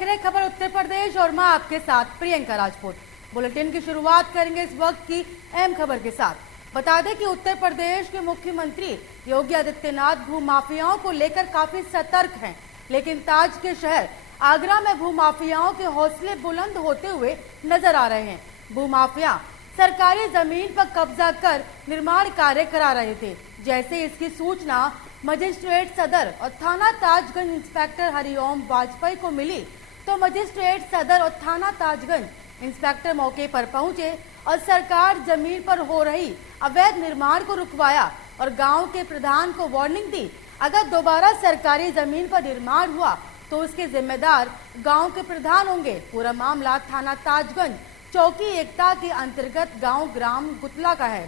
देख रहे खबर उत्तर प्रदेश और मैं आपके साथ प्रियंका राजपूत। बुलेटिन की शुरुआत करेंगे इस वक्त की अहम खबर के साथ। बता दें कि उत्तर प्रदेश के मुख्यमंत्री योगी आदित्यनाथ भूमाफियाओं को लेकर काफी सतर्क हैं, लेकिन ताज के शहर आगरा में भूमाफियाओं के हौसले बुलंद होते हुए नजर आ रहे हैं। भूमाफिया सरकारी जमीन पर कब्जा कर निर्माण कार्य करा रहे थे। जैसे इसकी सूचना मजिस्ट्रेट सदर और थाना ताजगंज इंस्पेक्टर हरिओम वाजपेयी को मिली तो मजिस्ट्रेट सदर और थाना ताजगंज इंस्पेक्टर मौके पर पहुंचे और सरकार जमीन पर हो रही अवैध निर्माण को रुकवाया और गांव के प्रधान को वार्निंग दी, अगर दोबारा सरकारी जमीन पर निर्माण हुआ तो उसके जिम्मेदार गांव के प्रधान होंगे। पूरा मामला थाना ताजगंज चौकी एकता के अंतर्गत गांव ग्राम गुतला का है।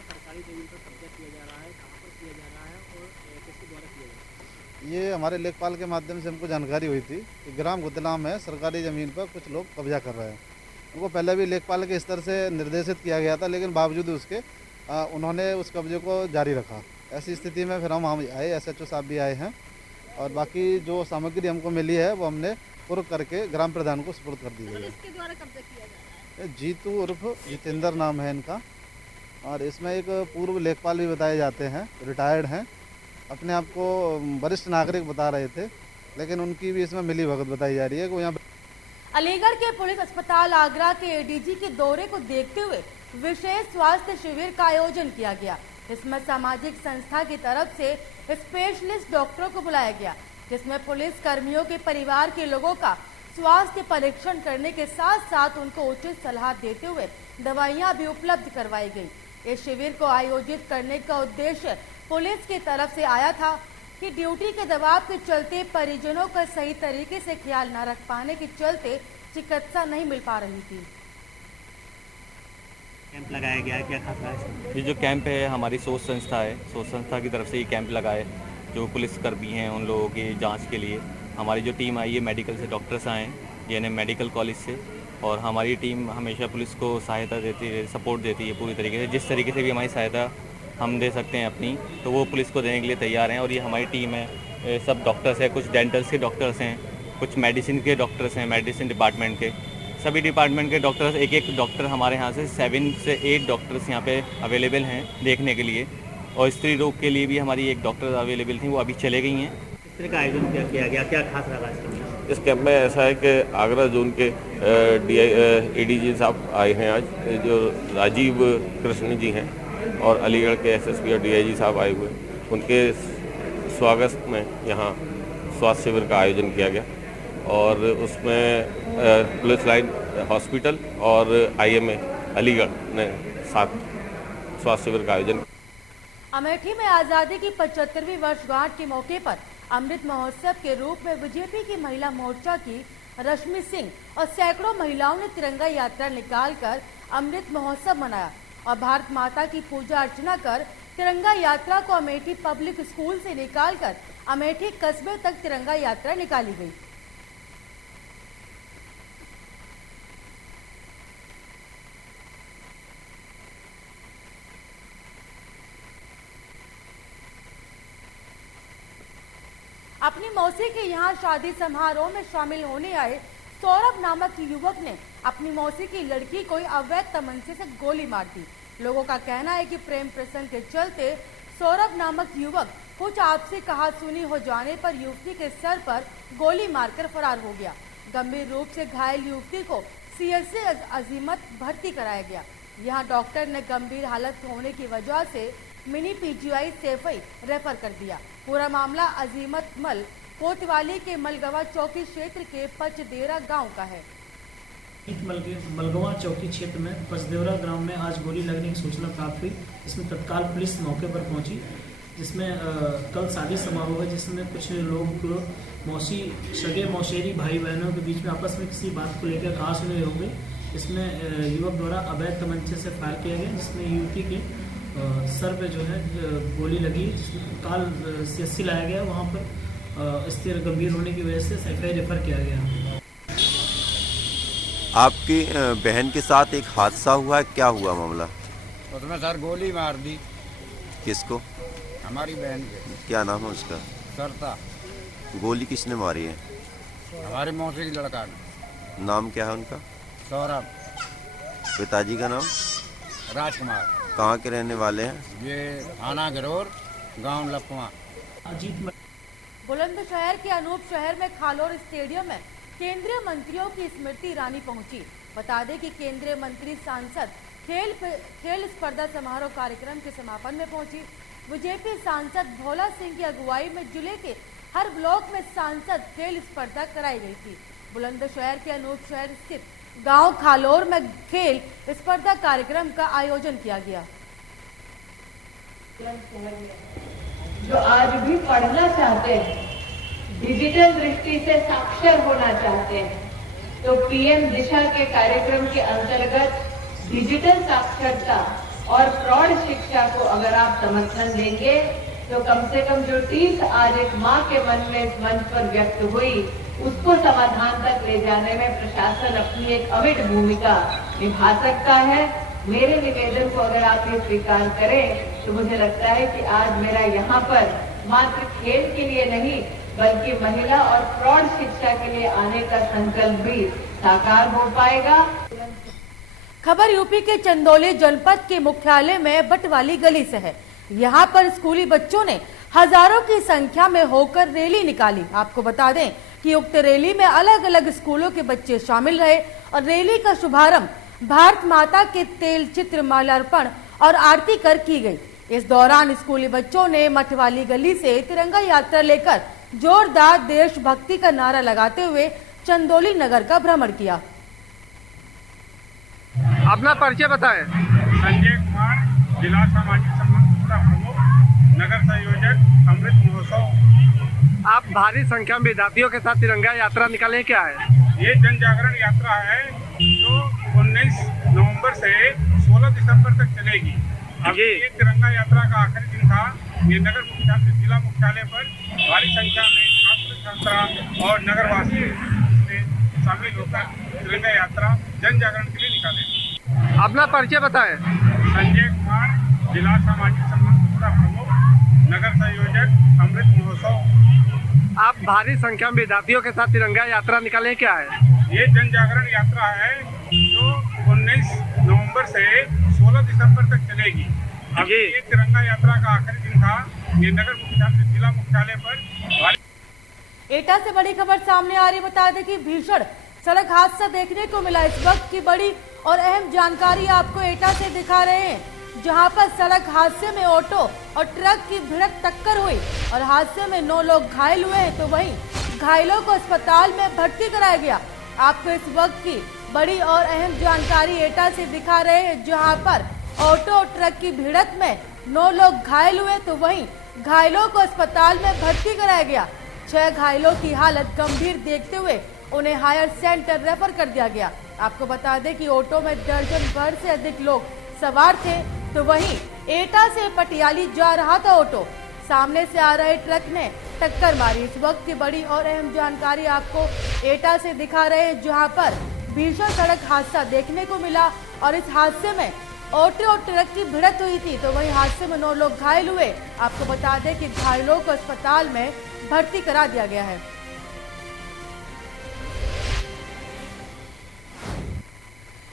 सरकारी जमीन पर कब्जा किया जा रहा है, कहाँ पर किया जा रहा है और किसके द्वारा किया जा रहा है? ये हमारे लेखपाल के माध्यम से हमको जानकारी हुई थी कि ग्राम गुतला में सरकारी ज़मीन पर कुछ लोग कब्जा कर रहे हैं। उनको पहले भी लेखपाल के स्तर से निर्देशित किया गया था, लेकिन बावजूद उसके उन्होंने उस कब्जे को जारी रखा। ऐसी स्थिति में फिर हम आए, SHO साहब भी आए हैं और बाकी जो सामग्री हमको मिली है वो हमने पूर्व करके ग्राम प्रधान को सुपुर्द कर दी गई है। किसके द्वारा कब्जा किया जा रहा है? जीतू उर्फ जितेंद्र नाम है इनका, और इसमें एक पूर्व लेखपाल भी बताए जाते हैं, रिटायर्ड हैं, अपने आप को वरिष्ठ नागरिक बता रहे थे, लेकिन उनकी भी इसमें मिली भगत बताई जा रही है कि वो यहाँ। अलीगढ़ के पुलिस अस्पताल आगरा के ADG के दौरे को देखते हुए विशेष स्वास्थ्य शिविर का आयोजन किया गया। इसमें सामाजिक संस्था की तरफ से स्पेशलिस्ट डॉक्टरों को बुलाया गया, जिसमें पुलिस कर्मियों के परिवार के लोगों का स्वास्थ्य परीक्षण करने के साथ साथ उनको उचित सलाह देते हुए दवाइयां भी उपलब्ध करवाई गई। इस शिविर को आयोजित करने का उद्देश्य पुलिस की तरफ से आया था कि ड्यूटी के दबाव के चलते परिजनों का सही तरीके से ख्याल न रख पाने के चलते चिकित्सा नहीं मिल पा रही थी। कैंप लगाया गया है, क्या खास है? ये जो कैंप है हमारी सोच संस्था है, सोच संस्था की तरफ से ये कैंप लगा है। जो पुलिसकर्मी हैं उन लोगों की जांच के लिए हमारी जो टीम आई है, मेडिकल से डॉक्टर्स आए हैं यानी मेडिकल कॉलेज से, और हमारी टीम हमेशा पुलिस को सहायता देती है, सपोर्ट देती है पूरी तरीके से। जिस तरीके से भी हमारी सहायता हम दे सकते हैं अपनी, तो वो पुलिस को देने के लिए तैयार हैं। और ये हमारी टीम है, सब डॉक्टर्स हैं, कुछ डेंटल्स के डॉक्टर्स हैं, कुछ मेडिसिन के डॉक्टर्स हैं, मेडिसिन डिपार्टमेंट के, सभी डिपार्टमेंट के डॉक्टर्स, एक डॉक्टर हमारे यहाँ से 7 से 8 डॉक्टर्स यहाँ पे अवेलेबल हैं देखने के लिए। और स्त्री रोग के लिए भी हमारी एक डॉक्टर अवेलेबल थी, वो अभी चले गई हैं। किस तरह का आयोजन किया गया, क्या खास रहा इस कैंप में? ऐसा है कि आगरा जोन के ADG साहब आए हैं आज, जो राजीव कृष्ण जी हैं, और अलीगढ़ के SSP और DIG साहब आए हुए। उनके स्वागत में यहाँ स्वास्थ्य शिविर का आयोजन किया गया और उसमें पुलिस लाइन हॉस्पिटल और IMA अलीगढ़ ने साथ स्वास्थ्य शिविर का आयोजन। अमेठी में आजादी की 75वीं वर्षगांठ के मौके पर अमृत महोत्सव के रूप में बीजेपी की महिला मोर्चा की रश्मि सिंह और सैकड़ों महिलाओं ने तिरंगा यात्रा निकालकर अमृत महोत्सव मनाया और भारत माता की पूजा अर्चना कर तिरंगा यात्रा को अमेठी पब्लिक स्कूल से निकालकर अमेठी कस्बे तक तिरंगा यात्रा निकाली गई। अपनी मौसी के यहाँ शादी समारोह में शामिल होने आए सौरभ नामक युवक ने अपनी मौसी की लड़की को अवैध तमंचे से गोली मार दी। लोगों का कहना है कि प्रेम प्रसंग के चलते सौरभ नामक युवक कुछ आपसी कहासुनी हो जाने पर युवती के सर पर गोली मारकर फरार हो गया। गंभीर रूप से घायल युवती को CSC अजीमत भर्ती कराया गया। यहाँ डॉक्टर ने गंभीर हालत होने की वजह से मिनी PGI सैफई रेफर कर दिया। पूरा मामला अजीमत मल कोतवाली के मलगवा चौकी क्षेत्र के पचदेवरा गांव का है। मलगवा चौकी क्षेत्र में पचदेवरा ग्राम में आज गोली लगने की सूचना प्राप्त हुई, जिसमें तत्काल पुलिस मौके पर पहुंची, जिसमें कल शादी समारोह है, जिसमें कुछ लोग मौसी सगे मौसेरी भाई बहनों के बीच में आपस में किसी बात को लेकर कहासुनी हो गई। इसमें युवक द्वारा अवैध तमंचे से फायर किया गया, जिसमें युवती के सर पे जो है गोली लगी, तत्काल CSC लाया गया। वहाँ पर स्थिति गंभीर होने की वजह से सैफई रेफर किया गया। आपकी बहन के साथ एक हादसा हुआ है, क्या हुआ मामला? उसमें सर गोली मार दी। किसको? हमारी बहन के क्या नाम है उसका? सरता, गोली किसने मारी है? हमारे मौसी की लड़का ने। नाम क्या है उनका? सौरभ, पिताजी का नाम? राजकुमार। कहाँ के रहने वाले हैं? ये थाना गरोर, गांव लखवा। अजीत बुलंदशहर के अनूप शहर में खालोर स्टेडियम में केंद्रीय मंत्रियों की स्मृति ईरानी पहुंची। बता दें कि केंद्रीय मंत्री सांसद खेल स्पर्धा समारोह कार्यक्रम के समापन में पहुंची। बीजेपी सांसद भोला सिंह की अगुवाई में जिले के हर ब्लॉक में सांसद खेल स्पर्धा कराई गई थी। बुलंदशहर के अनूप शहर स्थित गांव खालोर में खेल स्पर्धा कार्यक्रम का आयोजन किया गया। जो आज भी पढ़ना चाहते हैं, डिजिटल दृष्टि से साक्षर होना चाहते हैं, तो पीएम दिशा के कार्यक्रम के अंतर्गत डिजिटल साक्षरता और प्रौढ़ शिक्षा को अगर आप समर्थन देंगे तो कम से कम जो टीस आज एक माँ के मन में इस मंच पर व्यक्त हुई, उसको समाधान तक ले जाने में प्रशासन अपनी एक अमिट भूमिका निभा सकता है। मेरे निवेदन को अगर आप ये स्वीकार करें तो मुझे लगता है कि आज मेरा यहाँ पर मात्र खेल के लिए नहीं बल्कि महिला और प्रौढ़ शिक्षा के लिए आने का संकल्प भी साकार हो पाएगा। खबर यूपी के चंदौली जनपद के मुख्यालय में बटवाली गली से है। यहाँ पर स्कूली बच्चों ने हजारों की संख्या में होकर रैली निकाली। आपको बता दें कि उक्त रैली में अलग अलग स्कूलों के बच्चे शामिल रहे और रैली का शुभारंभ भारत माता के तेल चित्र माल्यार्पण और आरती कर की गई। इस दौरान स्कूली बच्चों ने मठवाली गली से तिरंगा यात्रा लेकर जोरदार देशभक्ति का नारा लगाते हुए चंदौली नगर का भ्रमण किया। अपना परिचय बताएं। संजय कुमार, जिला सामाजिक संबंध प्रमुख, नगर संयोजक, अमृत महोत्सव। आप भारी संख्या में विद्यार्थियों के साथ तिरंगा यात्रा निकाले, क्या है? ये जन जागरण यात्रा है जो 19 नवंबर से 16 दिसंबर तक चलेगी। अभी ये तिरंगा यात्रा का आखिरी दिन था। ये नगर मुख्यालय, जिला मुख्यालय पर भारी संख्या में छात्र छात्रा और नगरवासी इसमें शामिल होकर तिरंगा यात्रा जन जागरण के लिए निकाले। अपना परिचय बताएं। संजय कुमार, जिला सामाजिक संबंध प्रमुख, नगर संयोजक, अमृत महोत्सव। आप भारी संख्या में विद्यार्थियों के साथ तिरंगा यात्रा निकाले, क्या है? ये जन जागरण यात्रा है जो 19 नवंबर से 16 दिसंबर तक चलेगी। अभी ये तिरंगा यात्रा का आखिरी दिन था। ये नगर मुख्यालय, जिला मुख्यालय पर एटा से बड़ी खबर सामने आ रही। बता दें कि भीषण सड़क हादसा देखने को मिला। इस वक्त की बड़ी और अहम जानकारी आपको एटा से दिखा रहे हैं, जहां पर सड़क हादसे में ऑटो और ट्रक की भिड़ंत टक्कर हुई और हादसे में 9 लोग घायल हुए हैं, तो वहीं घायलों को अस्पताल में भर्ती कराया गया। आपको इस वक्त की बड़ी और अहम जानकारी एटा से दिखा रहे हैं, जहां पर ऑटो और ट्रक की भिड़ंत में 9 लोग घायल हुए, तो वहीं घायलों को अस्पताल में भर्ती कराया गया। 6 घायलों की हालत गंभीर देखते हुए उन्हें हायर सेंटर रेफर कर दिया गया। आपको बता दें कि ऑटो में दर्जन भर से अधिक लोग सवार थे, तो वहीं एटा से पटियाली जा रहा था ऑटो, सामने से आ रहे ट्रक ने टक्कर मारी। इस वक्त की बड़ी और अहम जानकारी आपको एटा से दिखा रहे हैं, जहां पर भीषण सड़क हादसा देखने को मिला और इस हादसे में ऑटो और ट्रक की भिड़ंत हुई थी, तो वहीं हादसे में 9 लोग घायल हुए। आपको बता दें कि घायलों को अस्पताल में भर्ती करा दिया गया है।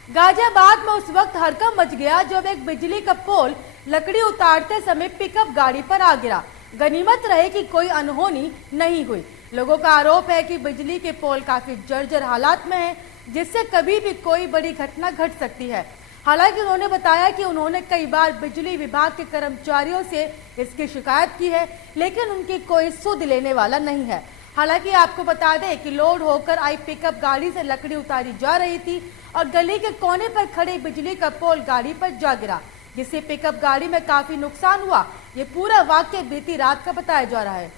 गाजियाबाद में उस वक्त हड़कंप मच गया जब एक बिजली का पोल लकड़ी उतारते समय पिकअप गाड़ी पर आ गिरा। गनीमत रहे कि कोई अनहोनी नहीं हुई। लोगों का आरोप है कि बिजली के पोल काफी जर्जर हालात में है, जिससे कभी भी कोई बड़ी घटना घट सकती है। हालांकि उन्होंने बताया कि उन्होंने कई बार बिजली विभाग के कर्मचारियों से इसकी शिकायत की है, लेकिन उनकी कोई सुध लेने वाला नहीं है। हालांकि आपको बता दें कि लोड होकर आई पिकअप गाड़ी से लकड़ी उतारी जा रही थी और गली के कोने पर खड़े बिजली का पोल गाड़ी पर जा गिरा, जिससे पिकअप गाड़ी में काफी नुकसान हुआ। ये पूरा वाकया बीती रात का बताया जा रहा है।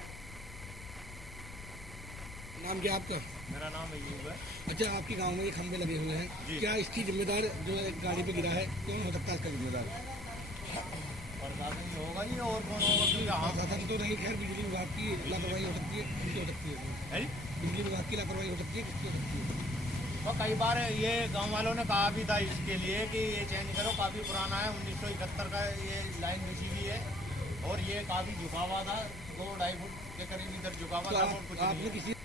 नाम क्या आपका? मेरा नाम अयूब है। अच्छा, आपके गांव में ये खंबे लगे हुए हैं, क्या इसकी जिम्मेदार जो गाड़ी पे गिरा है कौन हो सकता है इसका जिम्मेदार? प्रशासन होगा ही, और कौन होगा? प्रशासन तो नहीं, खैर बिजली विभाग की लापरवाही हो सकती है। किसकी हो सकती है? बिजली विभाग की लापरवाही हो सकती है, किसकी हो सकती है? और कई बार ये गांव वालों ने कहा भी था इसके लिए कि ये चेंज करो, काफ़ी पुराना है, 1971 का ये लाइन बिछी हुई है, और ये काफी झुका हुआ था, 2-2.5 फुट के करीब इधर झुका हुआ था और कुछ नहीं है।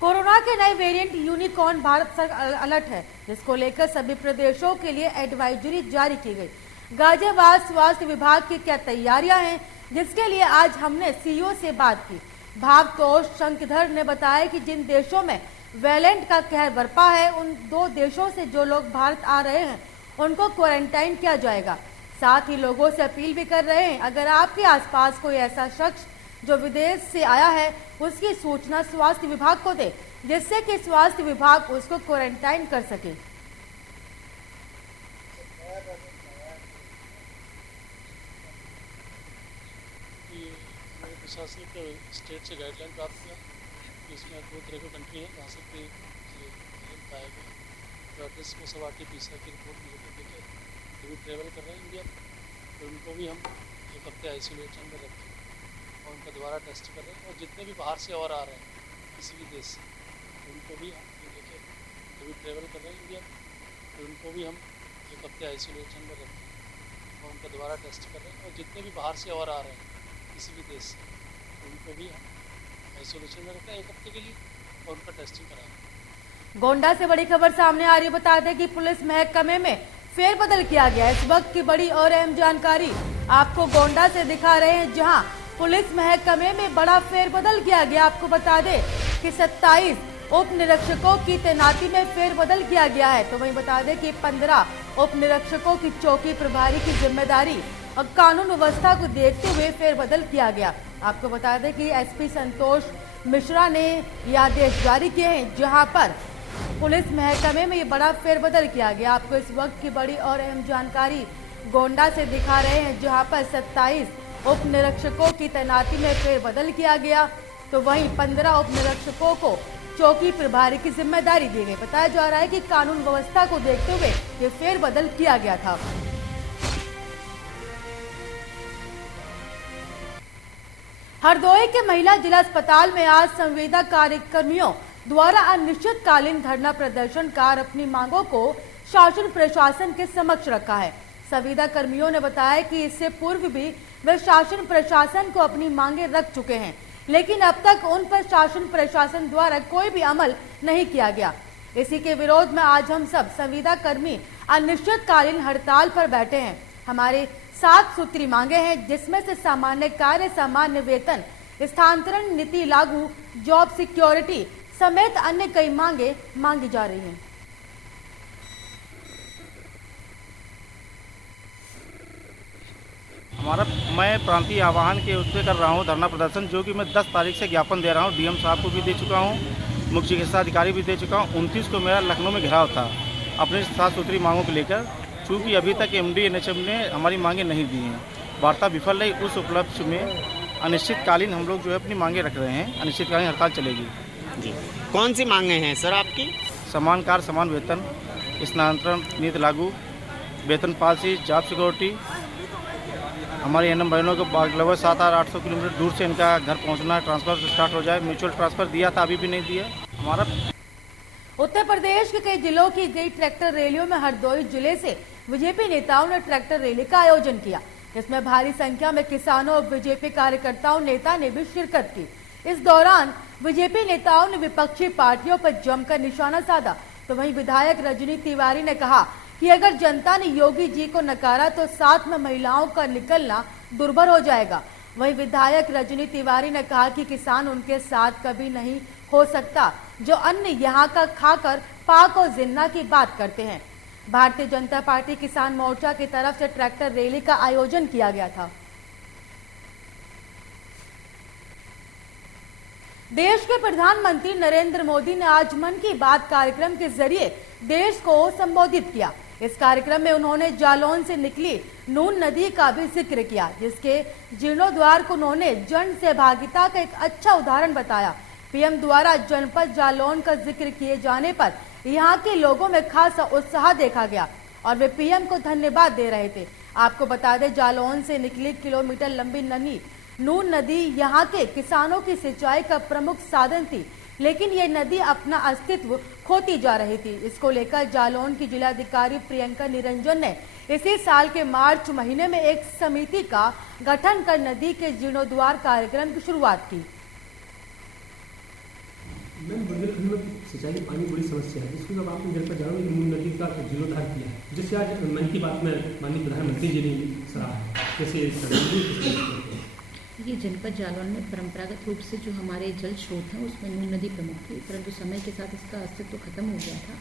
कोरोना के नए वेरिएंट यूनिकॉर्न भारत सरकार अलर्ट है, जिसको लेकर सभी प्रदेशों के लिए एडवाइजरी जारी की गई। गाजियाबाद स्वास्थ्य विभाग की क्या तैयारियां हैं, जिसके लिए आज हमने सीईओ से बात की। भावतोष शंकधर ने बताया कि जिन देशों में वेरिएंट का कहर बरपा है, उन 2 देशों से जो लोग भारत आ रहे हैं उनको क्वारंटाइन किया जाएगा। साथ ही लोगों से अपील भी कर रहे हैं, अगर आपके आसपास कोई ऐसा शख्स जो विदेश से आया है, उसकी सूचना स्वास्थ्य विभाग को दे, जिससे कि स्वास्थ्य विभाग उसको क्वारंटाइन कर सके। प्रशासनिक स्टेट से गाइडलाइन प्राप्त किया कि इसमें 2 तरह की कंट्री है जहाँ से कि पाया गया, तो एड्रेस को सब RT-PCR की रिपोर्ट निगेटिव देके जो भी ट्रेवल कर रहे हैं इंडिया, तो उनको भी हम 1 हफ्ते आइसोलेशन में रखें और उनका दोबारा टेस्ट कर रहे हैं। और जितने भी बाहर से और आ रहे हैं किसी भी देश से, तो उनको भी हम देखें जो भी ट्रेवल कर रहे हैं इंडिया, तो उनको भी हम 1 हफ्ते आइसोलेशन में रखें और उनका दोबारा टेस्ट कर रहे हैं। और जितने भी बाहर से और आ रहे हैं किसी भी देश से, उनको भी हम आइसोलेशन में रखते हैं 1 हफ्ते के लिए और उनका टेस्टिंग कराएं। गोंडा से बड़ी खबर सामने आ रही है। बता दें कि पुलिस महकमे में फेरबदल किया गया है। इस वक्त की बड़ी और अहम जानकारी आपको गोंडा से दिखा रहे हैं, जहां पुलिस महकमे में बड़ा फेरबदल किया गया। आपको बता दें कि 27 उप निरीक्षकों की तैनाती में फेरबदल किया गया है। तो वहीं बता दें कि 15 उप निरीक्षकों की चौकी प्रभारी की जिम्मेदारी और कानून व्यवस्था को देखते हुए फेरबदल किया गया। आपको बता दें कि एसपी संतोष मिश्रा ने ये आदेश जारी किए हैं, जहां पर पुलिस महकमे में ये बड़ा फेरबदल किया गया। आपको इस वक्त की बड़ी और अहम जानकारी गोंडा से दिखा रहे हैं, जहां पर 27 उप निरीक्षकों की तैनाती में फेरबदल किया गया, तो वहीं 15 उप निरीक्षकों को चौकी प्रभारी की जिम्मेदारी दी गई। बताया जा रहा है कि कानून व्यवस्था को देखते हुए ये फेरबदल किया गया था। हरदोई के महिला जिला अस्पताल में आज संविदा कार्यकर्मियों द्वारा अनिश्चितकालीन धरना प्रदर्शनकार अपनी मांगों को शासन प्रशासन के समक्ष रखा है। संविदा कर्मियों ने बताया कि इससे पूर्व भी वे शासन प्रशासन को अपनी मांगे रख चुके हैं, लेकिन अब तक उन पर शासन प्रशासन द्वारा कोई भी अमल नहीं किया गया। इसी के विरोध में आज हम सब संविदा कर्मी अनिश्चितकालीन हड़ताल पर बैठे हैं। हमारे 7 सूत्री मांगे हैं, जिसमें से सामान्य कार्य, सामान्य वेतन, स्थानांतरण नीति लागू, जॉब सिक्योरिटी समेत अन्य कई मांगे मांगी जा रही हैं। मैं प्रांतीय आह्वान के उससे कर रहा हूं धरना प्रदर्शन, जो कि मैं 10 तारीख से ज्ञापन दे रहा हूं। डीएम साहब को भी दे चुका हूं, मुख्य चिकित्सा अधिकारी भी दे चुका हूं। 29 को मेरा लखनऊ में घेराव था अपने 7 सूत्री मांगों को लेकर। चूँकि अभी तक MD NHM ने हमारी मांगे नहीं दी हैं, वार्ता विफल रही। उस उपलक्ष्य में अनिश्चितकालीन हम लोग जो है अपनी मांगे रख रहे हैं। अनिश्चितकालीन हड़ताल चलेगी जी। कौन सी मांगे हैं सर आपकी? समान कार्य, समान वेतन, स्थानांतरण नीति लागू, वेतन पॉलिसी, जॉब सिक्योरिटी। हमारे एनएम बहनों को लगभग 7-800 किलोमीटर दूर से इनका घर पहुंचना, ट्रांसफर स्टार्ट हो जाए। म्यूचुअल ट्रांसफर दिया था, अभी भी नहीं दिया हमारा। उत्तर प्रदेश के कई जिलों की गई ट्रैक्टर रैलियों में हरदोई जिले से बीजेपी नेताओं ने ट्रैक्टर रैली का आयोजन किया, जिसमें भारी संख्या में किसानों और बीजेपी कार्यकर्ताओं नेता ने भी शिरकत की। इस दौरान बीजेपी नेताओं ने विपक्षी पार्टियों पर जमकर निशाना साधा। तो वहीं विधायक रजनी तिवारी ने कहा कि अगर जनता ने योगी जी को नकारा तो साथ में महिलाओं का निकलना दुर्भर हो जाएगा। वहीं विधायक रजनी तिवारी ने कहा कि किसान उनके साथ कभी नहीं हो सकता जो अन्न यहाँ का खाकर पाक और जिन्ना की बात करते हैं। भारतीय जनता पार्टी किसान मोर्चा की तरफ से ट्रैक्टर रैली का आयोजन किया गया था। देश के प्रधानमंत्री नरेंद्र मोदी ने आज मन की बात कार्यक्रम के जरिए देश को संबोधित किया। इस कार्यक्रम में उन्होंने जालौन से निकली नून नदी का भी जिक्र किया, जिसके जीर्णोद्वार को उन्होंने जन सहभागिता का एक अच्छा उदाहरण बताया। पीएम द्वारा जनपद जालौन का जिक्र किए जाने पर यहाँ के लोगों में खासा उत्साह देखा गया और वे पीएम को धन्यवाद दे रहे थे। आपको बता दें, जालौन से निकली किलोमीटर लंबी नून नदी यहाँ के किसानों की सिंचाई का प्रमुख साधन थी। लेकिन ये नदी अपना अस्तित्व खोती जा रही थी। इसको लेकर जालौन की जिलाधिकारी प्रियंका निरंजन ने इसी साल के मार्च महीने में एक समिति का गठन कर नदी के जीर्णोद्धार कार्यक्रम की शुरुआत की। मैम, बुंदेलखंड में सिंचाई की पानी बड़ी समस्या है, जिसको जब आपने जनपद जालौन की मूल नदी का जीर्णोद्धार किया है, जिससे आज मन की बात में माननीय प्रधानमंत्री जी ने सराहा है, कैसे ये जनपद जालौन में परंपरागत रूप से जो हमारे जल स्रोत हैं उसमें नून नदी प्रमुख थी, परंतु समय के साथ इसका अस्तित्व खत्म हो गया था,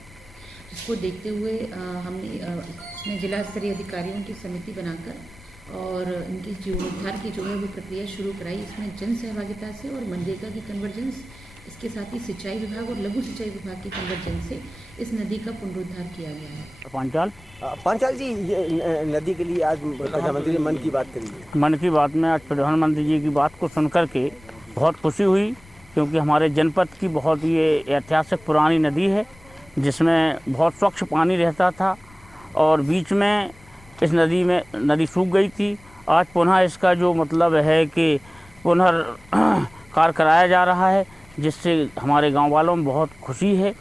जिसको देखते हुए हमने जिला स्तरीय अधिकारियों की समिति बनाकर और इनकी जीर्णोद्धार की जो है वो प्रक्रिया शुरू कराई। इसमें जन सहभागिता से और मनरेगा की कन्वर्जेंस, इसके साथ ही सिंचाई विभाग और लघु सिंचाई विभाग के कन्वर्जेंस से इस नदी का पुनरुद्धार किया गया है। पांचाल जी, ये नदी के लिए आज प्रधानमंत्री ने मन की बात करी है। मन की बात में आज प्रधानमंत्री जी की बात को सुनकर के बहुत खुशी हुई, क्योंकि हमारे जनपद की बहुत ये ऐतिहासिक पुरानी नदी है, जिसमें बहुत स्वच्छ पानी रहता था और बीच में इस नदी सूख गई थी। आज पुनः इसका जो मतलब है कि पुनर्कार कराया जा रहा है, जिससे हमारे गांव वालों में बहुत खुशी है।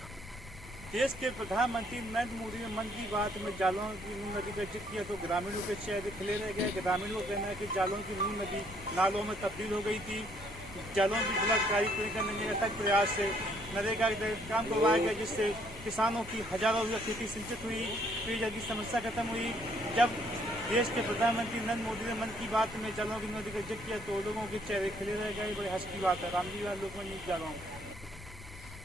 देश के प्रधानमंत्री नरेंद्र मोदी ने मन की बात में जालौन की नून नदी का जिक्र किया तो ग्रामीणों के चेहरे खिले रह गए। ग्रामीणों का कहना है कि जालौन की नून नदी नालों में तब्दील हो गई थी। जालौन की जिलाधिकारी प्रियंका निरंजन के अथक प्रयास से नरेगा के काम करवाया गया, जिससे किसानों की हजारों रुपये खेती सिंचित हुई, पेयजल की समस्या खत्म हुई। जब देश के प्रधानमंत्री नरेंद्र मोदी ने मन की बात में जालौन की नदी का जिक्र किया तो लोगों के चेहरे खिले रह गए। बड़े हर्ष की बात है। रामजी लाल लोकमत न्यूज़ जालौन।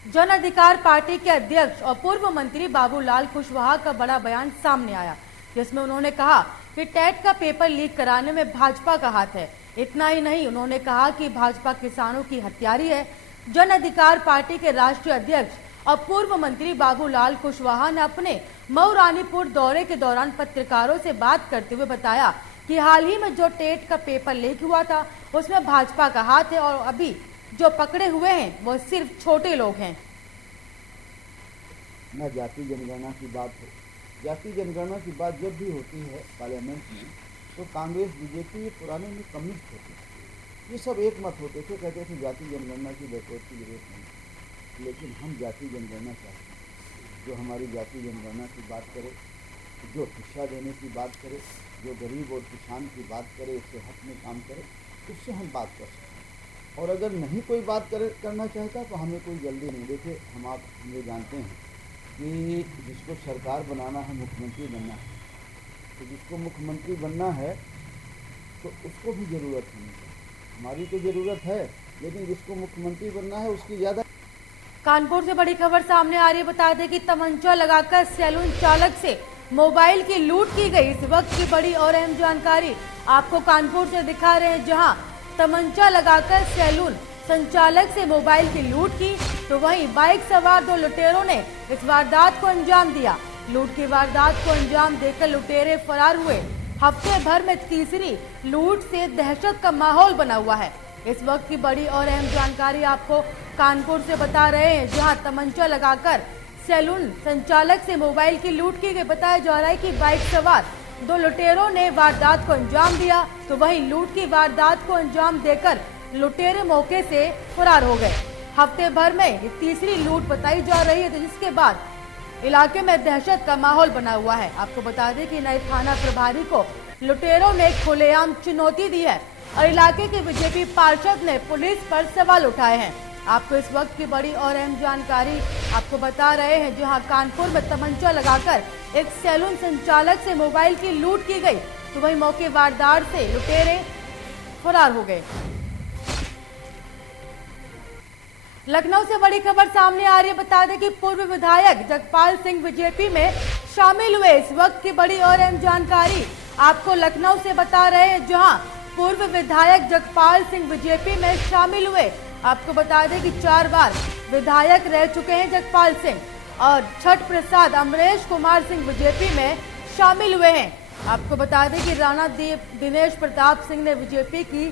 जन अधिकार पार्टी के अध्यक्ष और पूर्व मंत्री बाबूलाल कुशवाहा का बड़ा बयान सामने आया, जिसमें उन्होंने कहा कि टेट का पेपर लीक कराने में भाजपा का हाथ है। इतना ही नहीं, उन्होंने कहा कि भाजपा किसानों की हत्यारी है। जन अधिकार पार्टी के राष्ट्रीय अध्यक्ष और पूर्व मंत्री बाबूलाल कुशवाहा ने अपने मऊ रानीपुर दौरे के दौरान पत्रकारों से बात करते हुए बताया कि हाल ही में जो टेट का पेपर लीक हुआ था उसमें भाजपा का हाथ है और अभी जो पकड़े हुए हैं वो सिर्फ छोटे लोग हैं। न जाति जनगणना की बात हो, जाति जनगणना की बात जब भी होती है पार्लियामेंट में तो कांग्रेस बीजेपी ये पुराने में कम्युनिस्ट होते थे, ये सब एक मत होते थे, कहते थे जाति जनगणना की बैकवर्ड की जरूरत नहीं। लेकिन हम जाति जनगणना चाहते हैं, जो हमारी जाति जनगणना की बात करे, जो शिक्षा देने की बात करे, जो गरीब और किसान की बात करे, उससे हक में काम करे, उससे हम बात कर सकते हैं। और अगर नहीं कोई बात करना चाहता तो हमें कोई जल्दी नहीं। देखिए, हम ये जानते हैं कि जिसको सरकार बनाना है, मुख्यमंत्री बनना है, तो जिसको मुख्यमंत्री बनना है तो उसको भी ज़रूरत नहीं है। हमारी तो ज़रूरत है, लेकिन जिसको मुख्यमंत्री बनना है उसकी ज़्यादा। कानपुर से बड़ी खबर सामने आ रही है। बता दें कि तमंचा लगाकर सैलून चालक से मोबाइल की लूट की गई। इस वक्त की बड़ी और अहम जानकारी आपको कानपुर से दिखा रहे हैं, जहां तमंचा लगाकर सैलून संचालक से मोबाइल की लूट की, तो वहीं बाइक सवार दो लुटेरों ने इस वारदात को अंजाम दिया। लूट की वारदात को अंजाम देकर लुटेरे फरार हुए। हफ्ते भर में तीसरी लूट से दहशत का माहौल बना हुआ है। इस वक्त की बड़ी और अहम जानकारी आपको कानपुर से बता रहे हैं, जहां तमंचा लगाकर सैलून संचालक से मोबाइल की लूट की गई। बताया जा रहा है कि बाइक सवार दो लुटेरों ने वारदात को अंजाम दिया, तो वहीं लूट की वारदात को अंजाम देकर लुटेरे मौके से फरार हो गए। हफ्ते भर में ये तीसरी लूट बताई जा रही है, तो जिसके बाद इलाके में दहशत का माहौल बना हुआ है। आपको बता दें कि नए थाना प्रभारी को लुटेरों ने खुलेआम चुनौती दी है और इलाके के बीजेपी पार्षद ने पुलिस पर सवाल उठाए हैं। आपको इस वक्त की बड़ी और अहम जानकारी आपको बता रहे हैं, जहां कानपुर में तमंचा लगाकर एक सैलून संचालक से मोबाइल की लूट की गई, तो वहीं मौके वारदात से लुटेरे फरार हो गए। लखनऊ से बड़ी खबर सामने आ रही है। बता दें कि पूर्व विधायक जगपाल सिंह बीजेपी में शामिल हुए। इस वक्त की बड़ी और अहम जानकारी आपको लखनऊ से बता रहे हैं, जहां पूर्व विधायक जगपाल सिंह बीजेपी में शामिल हुए। आपको बता दें कि 4 बार विधायक रह चुके हैं जगपाल सिंह और छठ प्रसाद अमरेश कुमार सिंह बीजेपी में शामिल हुए हैं। आपको बता दें कि राणा दिनेश प्रताप सिंह ने बीजेपी की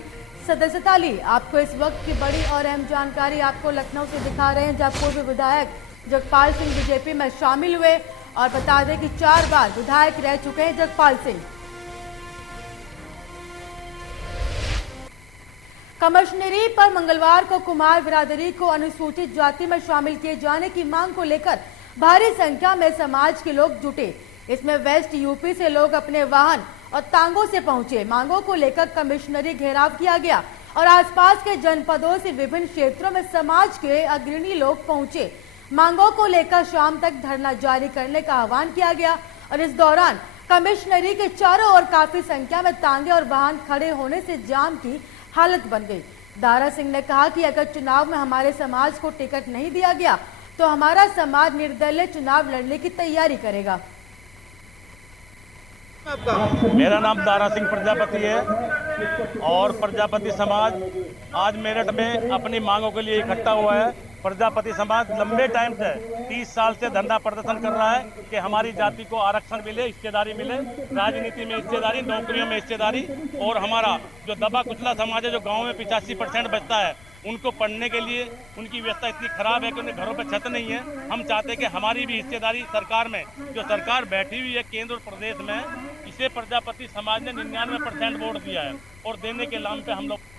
सदस्यता ली। आपको इस वक्त की बड़ी और अहम जानकारी आपको लखनऊ से दिखा रहे हैं, जहां पूर्व विधायक जगपाल सिंह बीजेपी में शामिल हुए और बता दें कि 4 बार विधायक रह चुके हैं जगपाल सिंह। कमिश्नरी पर मंगलवार को कुमार बिरादरी को अनुसूचित जाति में शामिल किए जाने की मांग को लेकर भारी संख्या में समाज के लोग जुटे। इसमें वेस्ट यूपी से लोग अपने वाहन और तांगों से पहुंचे। मांगों को लेकर कमिश्नरी घेराव किया गया और आसपास के जनपदों से विभिन्न क्षेत्रों में समाज के अग्रणी लोग पहुंचे। मांगों को लेकर शाम तक धरना जारी करने का आह्वान किया गया और इस दौरान कमिश्नरी के चारों ओर काफी संख्या में तांगे और वाहन खड़े होने से जाम की हालत बन गई। दारा सिंह ने कहा कि अगर चुनाव में हमारे समाज को टिकट नहीं दिया गया तो हमारा समाज निर्दलीय चुनाव लड़ने की तैयारी करेगा। मेरा नाम दारा सिंह प्रजापति है और प्रजापति समाज आज मेरठ में अपनी मांगों के लिए इकट्ठा हुआ है। प्रजापति समाज लंबे टाइम से 30 साल से धरना प्रदर्शन कर रहा है कि हमारी जाति को आरक्षण मिले, हिस्सेदारी मिले, राजनीति में हिस्सेदारी, नौकरियों में हिस्सेदारी और हमारा जो दबा कुचला समाज है, जो गाँव में 85% बचता है, उनको पढ़ने के लिए उनकी व्यवस्था इतनी खराब है कि उन्हें घरों पर छत नहीं है। हम चाहते हैं कि हमारी भी हिस्सेदारी सरकार में, जो सरकार बैठी हुई है केंद्र और प्रदेश में, इसे प्रजापति समाज ने 99% वोट दिया है और देने के नाम पे हम लोग।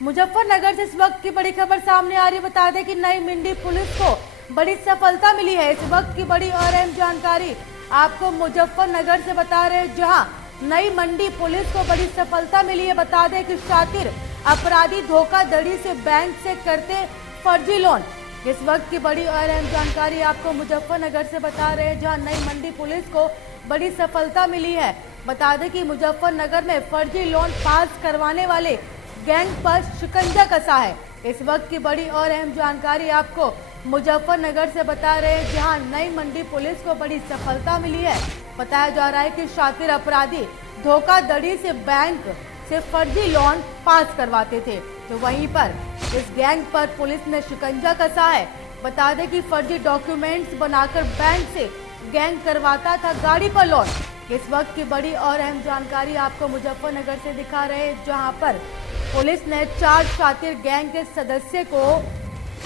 मुजफ्फरनगर से इस वक्त की बड़ी खबर सामने आ रही है। बता दें कि नई मंडी पुलिस को बड़ी सफलता मिली है। इस वक्त की बड़ी और अहम जानकारी आपको मुजफ्फरनगर से बता रहे हैं, जहां नई मंडी पुलिस को बड़ी सफलता मिली है। बता दें कि शातिर अपराधी धोखाधड़ी से बैंक से करते फर्जी लोन। इस वक्त की बड़ी और अहम जानकारी आपको मुजफ्फरनगर से बता रहे हैं, जहां नई मंडी पुलिस को बड़ी सफलता मिली है। बता दें कि मुजफ्फरनगर में फर्जी लोन पास करवाने वाले गैंग पर शिकंजा कसा है। इस वक्त की बड़ी और अहम जानकारी आपको मुजफ्फरनगर से बता रहे हैं, जहां नई मंडी पुलिस को बड़ी सफलता मिली है। बताया जा रहा है कि शातिर अपराधी धोखाधड़ी से बैंक से फर्जी लोन पास करवाते थे, तो वहीं पर इस गैंग पर पुलिस ने शिकंजा कसा है। बता दें कि फर्जी डॉक्यूमेंट्स बनाकर बैंक से गैंग करवाता था गाड़ी पर लोन। इस वक्त की बड़ी और अहम जानकारी आपको मुजफ्फरनगर से दिखा रहे हैं, जहां पर पुलिस ने 4 शातिर गैंग के सदस्य को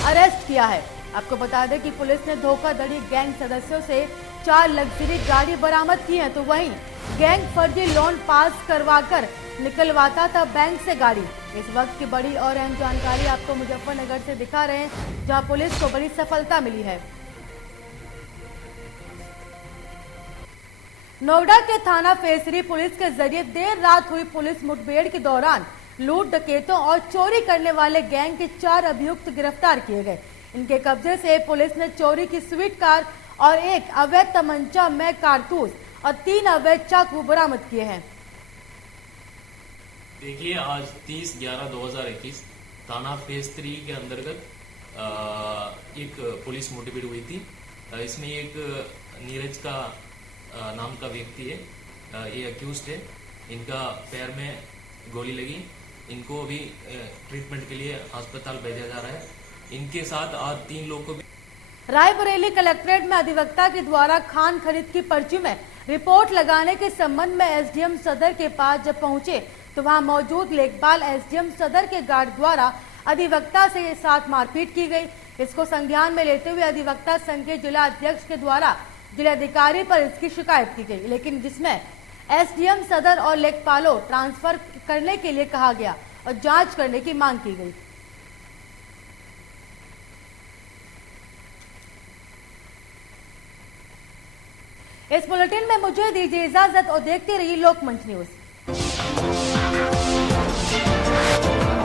अरेस्ट किया है। आपको बता दें कि पुलिस ने धोखाधड़ी गैंग सदस्यों से 4 लग्जरी गाड़ी बरामद की है, तो वहीं गैंग फर्जी लोन पास करवाकर निकलवाता था बैंक से गाड़ी। इस वक्त की बड़ी और अहम जानकारी आपको मुजफ्फरनगर से दिखा रहे हैं, जहां पुलिस को बड़ी सफलता मिली है। नोएडा के थाना फेसरी पुलिस के जरिए देर रात हुई पुलिस मुठभेड़ के दौरान लूट, डकैतों और चोरी करने वाले गैंग के 4 अभियुक्त गिरफ्तार किए गए। इनके कब्जे से पुलिस ने चोरी की स्विफ्ट कार और 1 अवैध तमंचा में कारतूस और 3 अवैध चाकू बरामद किए हैं। देखिए, आज 30/11/2021 थाना फेज 3 के अंतर्गत एक पुलिस मुठभेड़ हुई थी। इसमें एक नीरज का नाम का व्यक्ति है, ये अक्यूज्ड है। इनका पैर में गोली लगी, इनको अभी ट्रीटमेंट के लिए अस्पताल भेजा जा रहा है। इनके साथ आज 3 लोगों को भी। रायबरेली कलेक्ट्रेट में अधिवक्ता के द्वारा खान खरीद की पर्ची में रिपोर्ट लगाने के संबंध में एसडीएम सदर के पास जब पहुंचे तो वहां मौजूद लेखपाल एसडीएम सदर के गार्ड द्वारा अधिवक्ता से साथ मारपीट की गई। इसको संज्ञान में लेते हुए अधिवक्ता संघ के जिला अध्यक्ष के द्वारा जिलाधिकारी पर इसकी शिकायत की गई, लेकिन जिसमें एसडीएम सदर और लेखपालों ट्रांसफर करने के लिए कहा गया और जांच करने की मांग की गई। इस बुलेटिन में मुझे दीजिए इजाजत और देखते रहिए लोकमंच न्यूज।